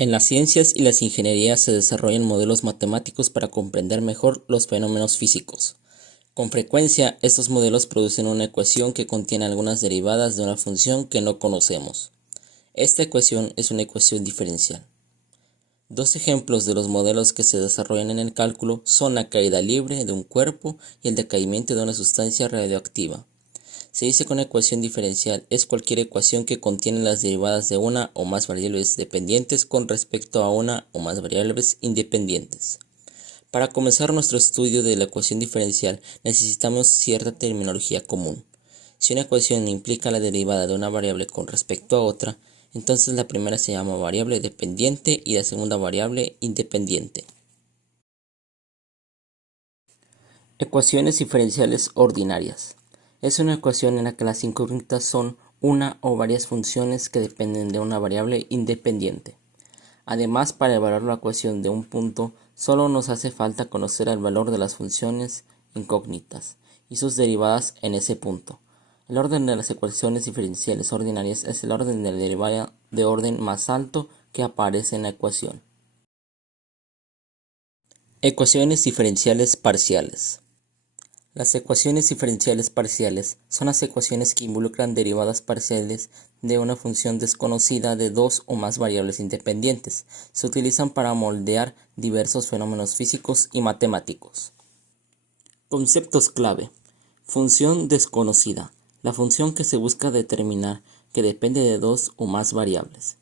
En las ciencias y las ingenierías se desarrollan modelos matemáticos para comprender mejor los fenómenos físicos. Con frecuencia, estos modelos producen una ecuación que contiene algunas derivadas de una función que no conocemos. Esta ecuación es una ecuación diferencial. Dos ejemplos de los modelos que se desarrollan en el cálculo son la caída libre de un cuerpo y el decaimiento de una sustancia radioactiva. Se dice que una ecuación diferencial es cualquier ecuación que contiene las derivadas de una o más variables dependientes con respecto a una o más variables independientes. Para comenzar nuestro estudio de la ecuación diferencial necesitamos cierta terminología común. Si una ecuación implica la derivada de una variable con respecto a otra, entonces la primera se llama variable dependiente y la segunda variable independiente. Ecuaciones diferenciales ordinarias. Es una ecuación en la que las incógnitas son una o varias funciones que dependen de una variable independiente. Además, para evaluar la ecuación de un punto, solo nos hace falta conocer el valor de las funciones incógnitas y sus derivadas en ese punto. El orden de las ecuaciones diferenciales ordinarias es el orden de la derivada de orden más alto que aparece en la ecuación. Ecuaciones diferenciales parciales. Las ecuaciones diferenciales parciales son las ecuaciones que involucran derivadas parciales de una función desconocida de dos o más variables independientes. Se utilizan para moldear diversos fenómenos físicos y matemáticos. Conceptos clave. Función desconocida. La función que se busca determinar que depende de dos o más variables.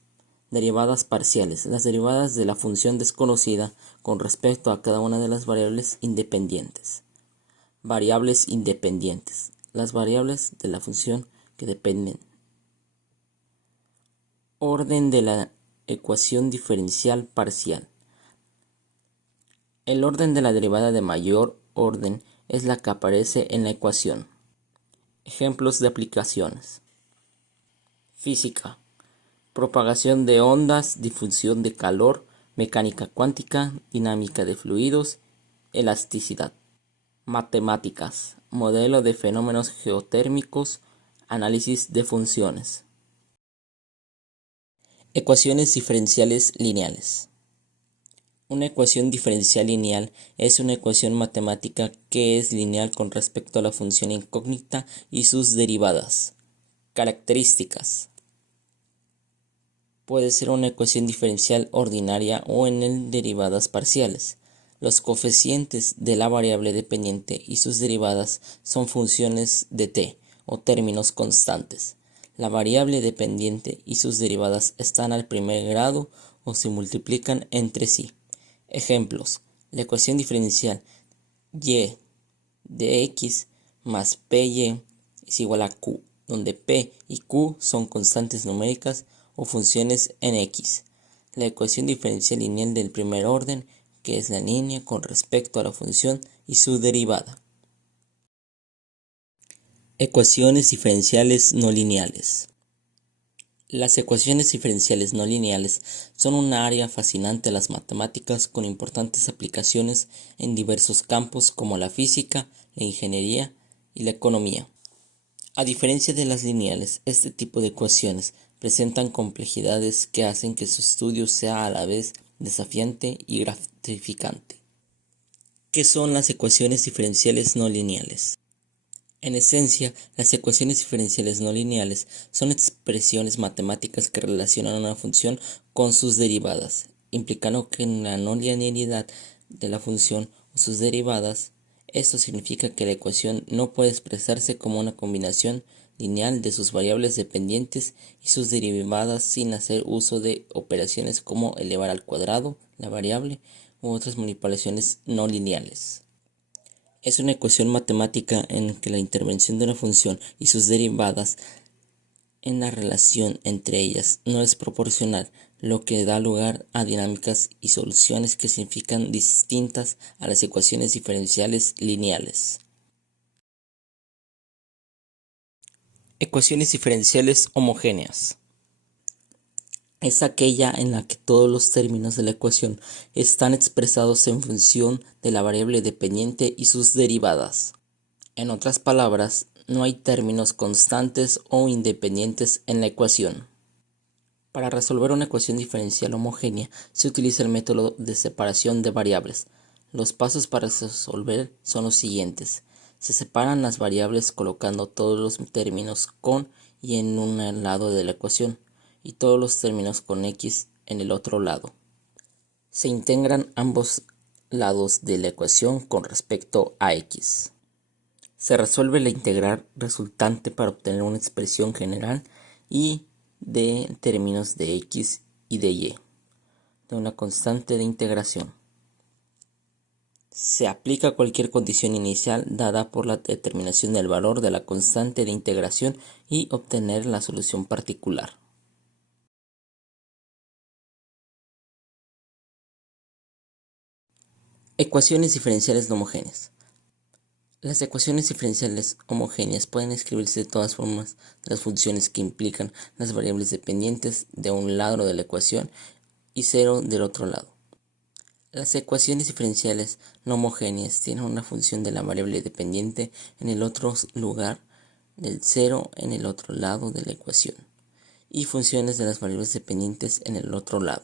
Derivadas parciales. Las derivadas de la función desconocida con respecto a cada una de las variables independientes. Variables independientes. Las variables de la función que dependen. Orden de la ecuación diferencial parcial. El orden de la derivada de mayor orden es la que aparece en la ecuación. Ejemplos de aplicaciones. Física. Propagación de ondas, difusión de calor, mecánica cuántica, dinámica de fluidos, elasticidad. Matemáticas. Modelo de fenómenos geotérmicos, análisis de funciones. Ecuaciones diferenciales lineales. Una ecuación diferencial lineal es una ecuación matemática que es lineal con respecto a la función incógnita y sus derivadas. Características. Puede ser una ecuación diferencial ordinaria o en derivadas parciales. Los coeficientes de la variable dependiente y sus derivadas son funciones de t o términos constantes. La variable dependiente y sus derivadas están al primer grado o se multiplican entre sí. Ejemplos. La ecuación diferencial y de x más py es igual a q, donde p y q son constantes numéricas o funciones en x. La ecuación diferencial lineal del primer orden, que es la línea con respecto a la función y su derivada. Ecuaciones diferenciales no lineales. Las ecuaciones diferenciales no lineales son una área fascinante de las matemáticas con importantes aplicaciones en diversos campos como la física, la ingeniería y la economía. A diferencia de las lineales, este tipo de ecuaciones presentan complejidades que hacen que su estudio sea a la vez desafiante y gratificante. ¿Qué son las ecuaciones diferenciales no lineales? En esencia, las ecuaciones diferenciales no lineales son expresiones matemáticas que relacionan una función con sus derivadas, implicando que en la no linealidad de la función o sus derivadas, esto significa que la ecuación no puede expresarse como una combinación lineal de sus variables dependientes y sus derivadas sin hacer uso de operaciones como elevar al cuadrado la variable u otras manipulaciones no lineales. Es una ecuación matemática en que la intervención de una función y sus derivadas en la relación entre ellas no es proporcional, lo que da lugar a dinámicas y soluciones que significan distintas a las ecuaciones diferenciales lineales. Ecuaciones diferenciales homogéneas. Es aquella en la que todos los términos de la ecuación están expresados en función de la variable dependiente y sus derivadas. En otras palabras, no hay términos constantes o independientes en la ecuación. Para resolver una ecuación diferencial homogénea se utiliza el método de separación de variables. Los pasos para resolver son los siguientes. Se separan las variables colocando todos los términos con y en un lado de la ecuación y todos los términos con x en el otro lado. Se integran ambos lados de la ecuación con respecto a x. Se resuelve la integral resultante para obtener una expresión general y de términos de x y de y, de una constante de integración. Se aplica cualquier condición inicial dada por la determinación del valor de la constante de integración y obtener la solución particular. Ecuaciones diferenciales no homogéneas. Las ecuaciones diferenciales homogéneas pueden escribirse de todas formas de las funciones que implican las variables dependientes de un lado de la ecuación y cero del otro lado. Las ecuaciones diferenciales no homogéneas tienen una función de la variable dependiente en el otro lugar del cero en el otro lado de la ecuación y funciones de las variables dependientes en el otro lado.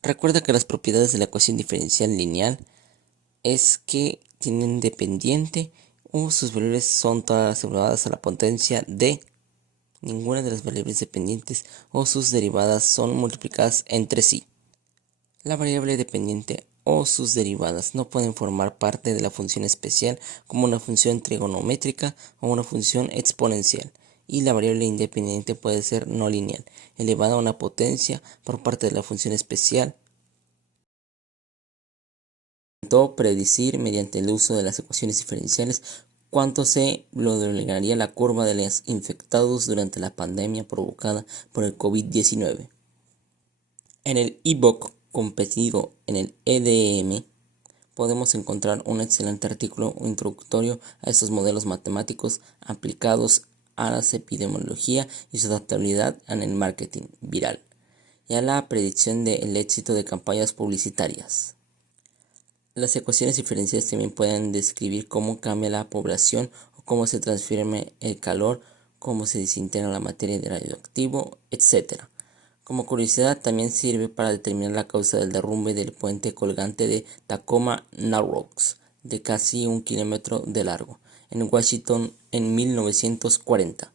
Recuerda que las propiedades de la ecuación diferencial lineal es que tienen dependiente o sus variables son todas elevadas a la potencia de ninguna de las variables dependientes o sus derivadas son multiplicadas entre sí. La variable dependiente o sus derivadas no pueden formar parte de la función especial como una función trigonométrica o una función exponencial, y la variable independiente puede ser no lineal, elevada a una potencia por parte de la función especial. Intentó predecir mediante el uso de las ecuaciones diferenciales cuánto se lograría la curva de los infectados durante la pandemia provocada por el COVID-19. En el ebook competido en el EDM podemos encontrar un excelente artículo introductorio a estos modelos matemáticos aplicados a la epidemiología y su adaptabilidad en el marketing viral y a la predicción del éxito de campañas publicitarias. Las ecuaciones diferenciales también pueden describir cómo cambia la población o cómo se transfiere el calor, cómo se desintegra la materia de radioactivo, etc. Como curiosidad, también sirve para determinar la causa del derrumbe del puente colgante de Tacoma Narrows, de casi 1 kilómetro de largo, en Washington en 1940.